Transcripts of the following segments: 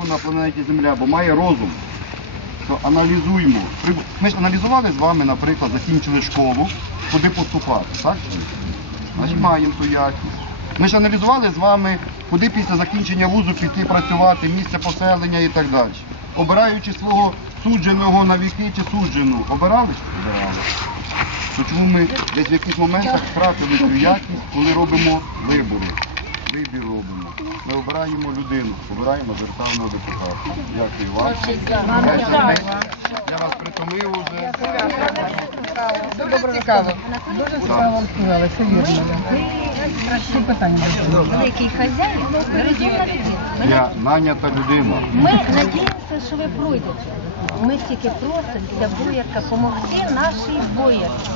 життю на планеті Земля, бо має розум. То аналізуємо. Ми ж аналізували з вами, наприклад, закінчили школу, куди поступати, так? чи? Значить, маємо ту якість. Ми ж аналізували з вами, куди після закінчення вузу піти працювати, місце поселення і так далі. Обираючи свого судженого на віки чи суджену, обирали? Обирали. То чому ми десь в якихось моментах втратили цю якість, коли робимо вибори? Вибір робимо. Ми обираємо людину, обираємо державного депутата. Дякую вам. Я вас притомив уже. Дуже цікаво. Дуже цікаво вам сказали, все вірно. Що питання? Який хазяїн, розумна людина. Я нанята людина. Ми надіємося, що ви пройдете. Ми тільки просимося, боярка, допомогти нашій боярці.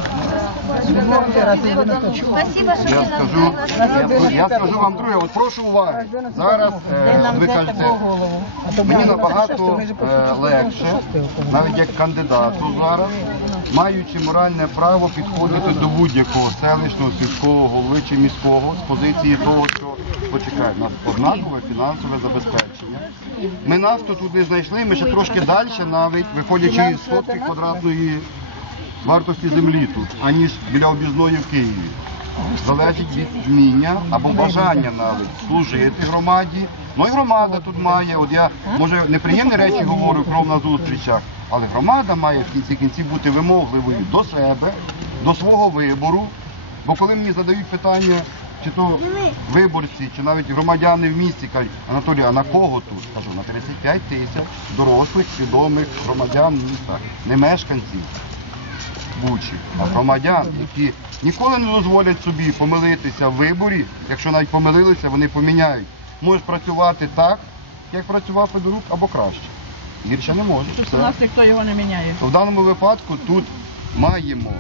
Спасибо, що Я ви скажу, я, скажу вам друге, от прошу уваги. Зараз е, ви кажете, мені набагато е, легше, навіть як кандидату зараз, маючи моральне право підходити до будь-якого селищного, сільського голови чи міського з позиції того, що почекає, нас однакове фінансове забезпечення. Ми нафту тут не знайшли, ми ще трошки далі навіть, виходячи із сотки квадратної вартості землі тут, аніж біля об'їзної в Києві. Залежить від вміння або бажання навіть служити громаді. Ну і громада тут має. От я може неприємні речі говорю кров на зустрічах, але громада має в кінці кінців бути вимогливою до себе, до свого вибору. Бо коли мені задають питання, чи то виборці, чи навіть громадяни в місті кажуть, Анатолій, а на кого тут? Кажу, на 35 тисяч дорослих, свідомих громадян міста, не мешканців. Бучі, а громадян, які ніколи не дозволять собі помилитися в виборі, якщо навіть помилилися, вони поміняють. Можеш працювати так, як працював Федорук, або краще. Гірше не можеш. У нас ніхто його не міняє. В даному випадку тут маємо,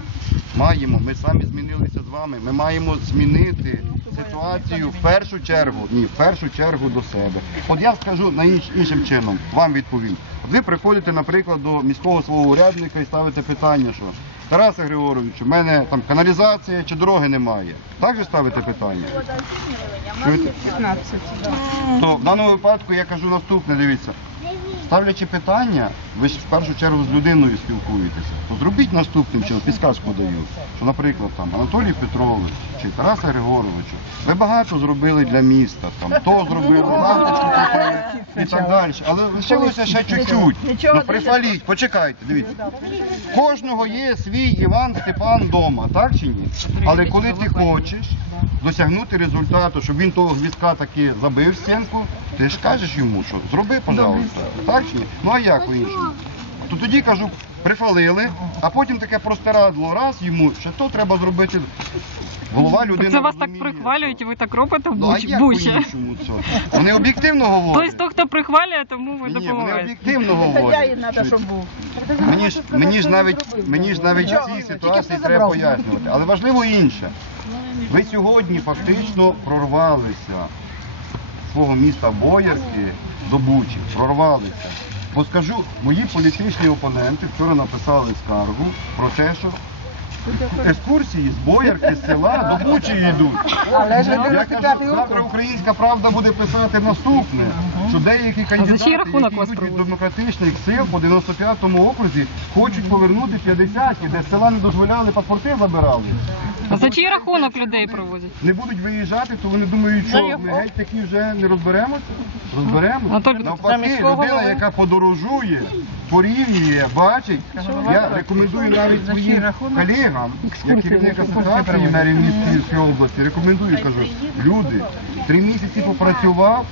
маємо, ми самі змінилися з вами, ми маємо змінити ситуацію в першу чергу, ні, в першу чергу до себе. От я скажу на інш, іншим чином, вам відповім. От ви приходите, наприклад, до міського свого урядника і ставите питання, що Тарасе Григоровичу, в мене там каналізація чи дороги немає. Так же ставите питання? Чуєте? То в даному випадку я кажу наступне, дивіться. Ставлячи питання, ви ж в першу чергу з людиною спілкуєтеся. То зробіть наступним чином, підсказку даю, що, наприклад, там Анатолій Петрович чи Тараса Григоровичу, ви багато зробили для міста, там то зробили, лампочку купили і так далі. Але лишилося ще чуть-чуть. Ну прифаліть, почекайте, дивіться. Кожного є свій Іван Степан вдома, так чи ні? Але коли ти хочеш досягнути результату, щоб він того гвіздка таки забив стінку, ти ж кажеш йому, що зроби, пожалуйста. Так чи ні? Ну а як по-іншому? То тоді кажу, прифалили, а потім таке простирадло раз йому, що то треба зробити. Голова людини. Це вас так розуміє, прихвалюють, і ви так робите в Ну, а Бучі. як Бучі. по-іншому це? Вони об'єктивно говорять. Тобто, хто прихвалює, тому ви Ні, ні, вони допомагаєте. об'єктивно говорять. був. Мені ж, мені ж навіть, мені ж навіть в цій ситуації треба пояснювати. Але важливо інше. Ви сьогодні фактично прорвалися з свого міста Боярки до Бучі. Прорвалися. Бо скажу, мої політичні опоненти вчора написали скаргу про те, що екскурсії з Боярки, з села до Бучі йдуть. Але ж Я кажу, завтра українська правда буде писати наступне, що деякі кандидати, чий рахунок які вас йдуть від проводять? демократичних сил по 95-му окрузі, хочуть повернути 50-ті, де з села не дозволяли, паспорти забирали. А за чий рахунок людей проводять? Не будуть виїжджати, то вони думають, що ми геть такі вже не розберемося. Анатолій, Навпаки, людина, яка подорожує, порівнює, бачить. Я рекомендую навіть своїм колегам, як керівник асоціації мерів міст Київської області, рекомендую, кажу, люди, три місяці попрацював,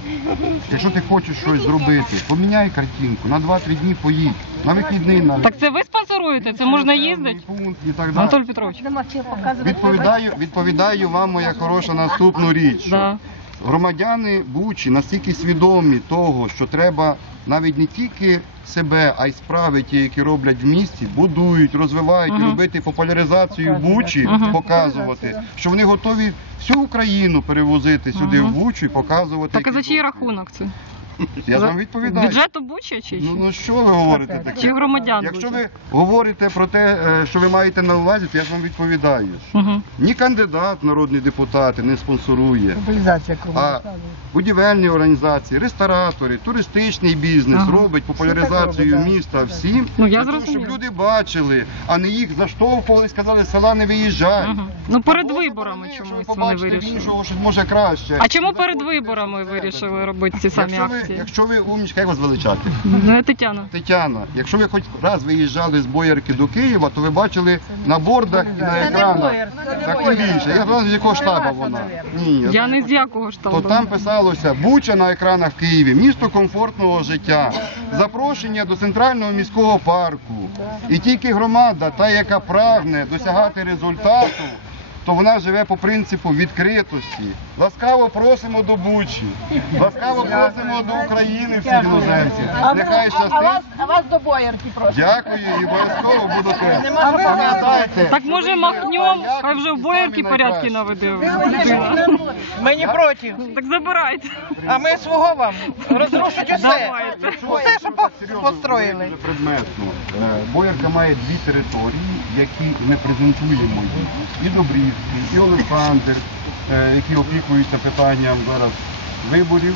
якщо ти хочеш щось зробити, поміняй картинку, на 2-3 дні поїдь, на вихідний навіть. Так це ви спонсоруєте? Це можна їздити? Пункт і так далі. Анатолій Петрович. Нема чого показувати. Відповідаю, відповідаю вам, моя хороша, наступну річ. Да. Громадяни Бучі настільки свідомі того, що треба навіть не тільки себе, а й справи ті, які роблять в місті, будують, розвивають, і Мгм. робити популяризацію Бучі, Мгм. показувати, що вони готові всю Україну перевозити сюди в Бучу і показувати. Так а які за чий рахунок це? Я ж вам відповідаю. Бюджету Буча чи Ну, що? ну що ви говорите таке? Чи громадян Якщо ви говорите про те, е, що ви маєте на увазі, то я ж вам відповідаю. Угу. Ні кандидат, народний депутат не спонсорує, Мобілізація а будівельні організації, ресторатори, туристичний бізнес Ага. робить популяризацію робить, міста так. всім, Ну, я зрозуміла. щоб люди бачили, а не їх заштовхували, сказали, з села не виїжджай. Ага. Ну перед Або виборами чомусь вони вирішили. іншого, що може краще. А чому перед виборами вирішили робити ці самі Якщо ви, якщо ви умнічка, як вас величати? Ну, Тетяна. Тетяна, якщо ви хоч раз виїжджали з Боярки до Києва, то ви бачили на бордах і на екранах. Так тим більше. Я знаю, з якого штабу вона. Ні, Я знаю, не з якого там. то там писалося Буча на екранах в Києві, місто комфортного життя, запрошення до центрального міського парку. І тільки громада, та яка прагне досягати результату, то вона живе по принципу відкритості. Ласкаво просимо до Бучі, ласкаво просимо до України всі іноземці. Нехай щастить. а вас до боярки просто. Дякую і обов'язково буду. Пам'ятайте. Так може махнем, хай вже в боярки порядки наведе. Ми не проти. Так забирайте. А ми свого вам розрушить усе. Давайте. Усе, що по- построїли. Дуже предметно. Е, Боярка має дві території, які не презентуємо їх. І Добрівський, і Олександр, е, які опікуються питанням зараз виборів.